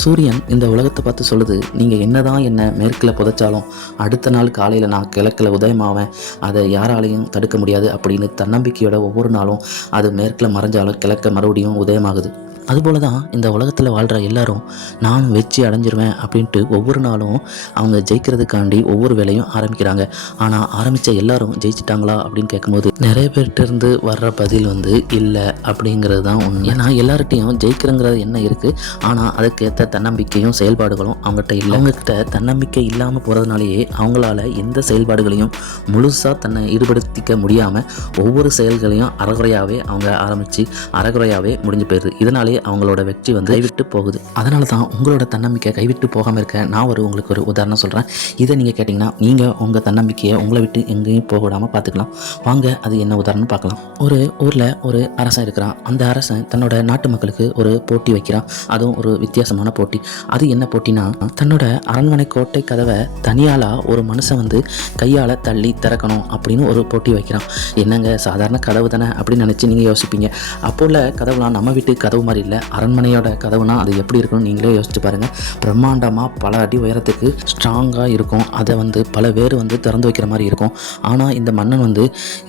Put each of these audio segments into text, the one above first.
சூரியன் இந்த உலகத்தை பார்த்து சொல்லுது, நீங்கள் என்னதான் என்ன மேற்கில் புதைச்சாலும் அடுத்த நாள் காலையில் நான் கிழக்கில் உதயமாவேன், அதை யாராலையும் தடுக்க முடியாது அப்படின்னு தன்னம்பிக்கையோட ஒவ்வொரு நாளும் அது மேற்கில் மறைஞ்சாலும் கிழக்க மறுபடியும் உதயமாகுது. அதுபோல தான் இந்த உலகத்தில் வாழ்கிற எல்லாரும் நானும் வெற்றி அடைஞ்சிருவேன் அப்படின்ட்டு ஒவ்வொரு நாளும் அவங்க ஜெயிக்கிறதுக்காண்டி ஒவ்வொரு வேலையும் ஆரம்பிக்கிறாங்க. ஆனால் ஆரம்பித்த எல்லாரும் ஜெயிச்சிட்டாங்களா அப்படின்னு கேட்கும்போது நிறைய பேர்கிட்டருந்து வர்ற பதில் இல்லை அப்படிங்கிறது தான் உண்மை. ஏன்னா எல்லார்ட்டையும் ஜெயிக்கிறங்கிறது என்ன இருக்குது, ஆனால் அதுக்கேற்ற தன்னம்பிக்கையும் செயல்பாடுகளும் அவங்ககிட்ட இல்லை. அவங்கக்கிட்ட தன்னம்பிக்கை இல்லாமல் போகிறதுனாலேயே அவங்களால எந்த செயல்பாடுகளையும் முழுசாக தன்னை ஈடுபடுத்திக்க முடியாமல் ஒவ்வொரு செயல்களையும் அறகுறையாகவே அவங்க ஆரம்பித்து அறகுறையாகவே முடிஞ்சு போயிடுது. இதனாலே அவங்களோட வெற்றி கைவிட்டு போகுது. அதனால தான் உங்களோட தன்னம்பிக்கை கைவிட்டு போகாமல் இருக்க நான் உங்களுக்கு ஒரு உதாரணம் சொல்கிறேன். இதை நீங்கள் கேட்டிங்கன்னா நீங்கள் உங்கள் தன்னம்பிக்கையை உங்களை விட்டு எங்கேயும் போக விடாமல் பார்த்துக்கலாம். வாங்க அது என்ன உதாரணம் பார்க்கலாம். ஒரு ஊரில் ஒரு அரசன் இருக்கிறான். அந்த அரசன் தன்னோட நாட்டு மக்களுக்கு ஒரு போட்டி வைக்கிறான். அதுவும் ஒரு வித்தியாசமான போட்டி. அது என்ன போட்டினா, தன்னோட அரண்மனை கோட்டை கதவை தனியாலாக ஒரு மனுஷன் கையால் தள்ளி திறக்கணும் அப்படின்னு ஒரு போட்டி வைக்கிறான். என்னங்க சாதாரண கதவு தானே அப்படின்னு நினச்சி நீங்கள் யோசிப்பீங்க. அப்போ உள்ள கதவுலாம் நம்ம வீட்டு கதவு மாதிரி இல்லை. அரண்மனையோட கதவுனா அது எப்படி இருக்குன்னு நீங்களே யோசிச்சு பாருங்கள். பிரம்மாண்டமாக பல அடி உயரத்துக்கு ஸ்ட்ராங்காக இருக்கும். அதை பல பேர் திறந்து வைக்கிற மாதிரி இருக்கும். ஆனால் இந்த மன்னன்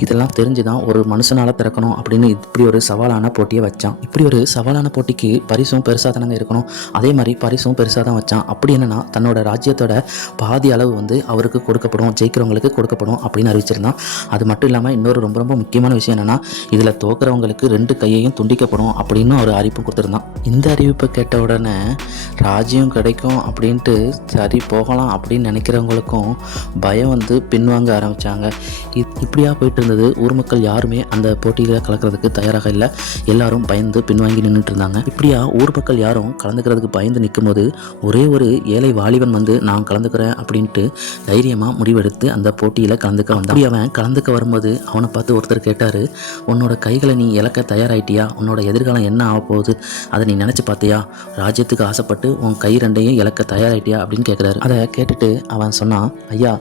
இதெல்லாம் தெரிஞ்சு தான் ஒரு மனுஷனால் திறக்கணும் அப்படின்னு இப்படி ஒரு சவாலான போட்டியை வச்சான். இப்படி ஒரு சவாலான போட்டிக்கு பரிசும் பெருசாக தானங்க இருக்கணும். அதே மாதிரி பரிசும் பெருசாக தான் வச்சான். அப்படி என்னன்னா தன்னோட ராஜ்யத்தோட பாதி அளவு அவருக்கு கொடுக்கப்படும், ஜெயிக்கிறவங்களுக்கு கொடுக்கப்படும் அப்படின்னு அறிவிச்சிருந்தான். அது மட்டும் இல்லாமல் இன்னொரு ரொம்ப ரொம்ப முக்கியமான விஷயம் என்னன்னா, இதில் தோக்குறவங்களுக்கு 2 கையையும் துண்டிக்கப்படும் அப்படின்னு ஒரு அறிவிப்பு கொடுத்துருந்தான். இந்த அறிவிப்பை கேட்ட உடனே ராஜ்யம் கிடைக்கும் அப்படின்ட்டு சரி போகலாம் அப்படின்னு நினைக்கிறவங்களுக்கும் பயம் பின்வாங்க ஆரம்பித்தாங்க. இப்படியா போயிட்டு இருந்தது. ஊர் மக்கள் யாருமே அந்த போட்டியில் கலக்கிறதுக்கு தயாராக இல்லை. எல்லாரும் பயந்து பின்வாங்கி நின்றுட்டு இருந்தாங்க. இப்படியா ஊர் மக்கள் யாரும் கலந்துக்கிறதுக்கு பயந்து நிற்கும் போது ஒரே ஒரு ஏழை வாலிபன் நான் கலந்துக்கிறேன் அப்படின்ட்டு தைரியமாக முடிவெடுத்து அந்த போட்டியில் கலந்துக்க வந்தான். அப்படி அவன் கலந்துக்க வரும்போது அவனை பார்த்து ஒருத்தர் கேட்டார், உன்னோட கைகளை நீ இழக்க தயாராயிட்டியா? உன்னோட எதிர்காலம் என்ன ஆக போகுது? அதை நீ நினச்சி பார்த்தியா? ராஜ்யத்துக்கு ஆசைப்பட்டு உன் கை 2ஐயும் இழக்க தயாராயிட்டியா அப்படின்னு கேட்குறாரு. அதை கேட்டுட்டு அவன் சொன்னான், ஐயா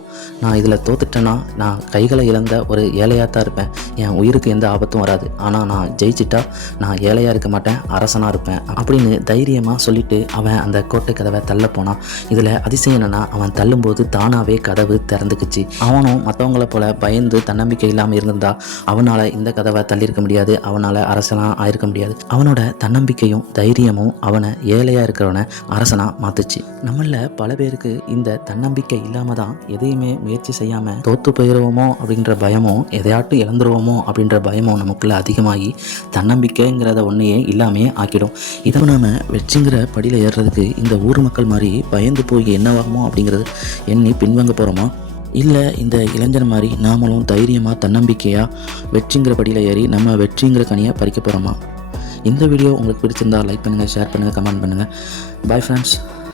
நான் இதில் தோத்துட்டேன்னா நான் கைகளை இழந்த ஒரு ஏழையாக தான் இருப்பேன். என் உயிருக்கு எந்த ஆபத்தும் வராது. ஆனால் நான் ஜெயிச்சிட்டா நான் ஏழையாக இருக்க மாட்டேன், அரசனாக இருப்பேன் அப்படின்னு தைரியமாக சொல்லிட்டு அவன் அந்த கோட்டை கதவை தள்ள போனான். இதில் அதிசயம் என்னன்னா, அவன் தள்ளும்போது தானாகவே கதவு திறந்துக்குச்சு. அவனும் மற்றவங்கள போல பயந்து தன்னம்பிக்கை இல்லாமல் இருந்திருந்தா அவனால் இந்த கதவை தள்ளியிருக்க முடியாது, அவனால் அரசனாக ஆயிருக்க முடியாது. அவனோட தன்னம்பிக்கையும் தைரியமும் அவனை ஏழையாக இருக்கிறவனை அரசனாக மாற்றுச்சு. நம்மள பல பேருக்கு இந்த தன்னம்பிக்கை இல்லாமல் தான் எதையுமே முயற்சி செய்யாமல் தோற்று போயிடுவோமோ அப்படின்ற பயமும், எதையாட்டும் இழந்துருவோமோ அப்படின்ற பயமும் நமக்குள்ள அதிகமாகி தன்னம்பிக்கைங்கிறத ஒன்றையே இல்லாமையே ஆக்கிடும். இதை நாம் வெற்றிங்கிற படியில் ஏறுறதுக்கு இந்த ஊர் மக்கள் மாதிரி பயந்து போய் என்னவாகுமோ அப்படிங்கிறது எண்ணி பின்வாங்க போகிறோமா, இல்லை இந்த இளைஞர் மாதிரி நாமளும் தைரியமாக தன்னம்பிக்கையாக வெற்றிங்கிற படியில் ஏறி நம்ம வெற்றிங்கிற கனியை பறிக்க போகிறோமா? இந்த வீடியோ உங்களுக்கு பிடிச்சிருந்தா லைக் பண்ணுங்கள், ஷேர் பண்ணுங்கள், கமெண்ட் பண்ணுங்கள். Bye friends.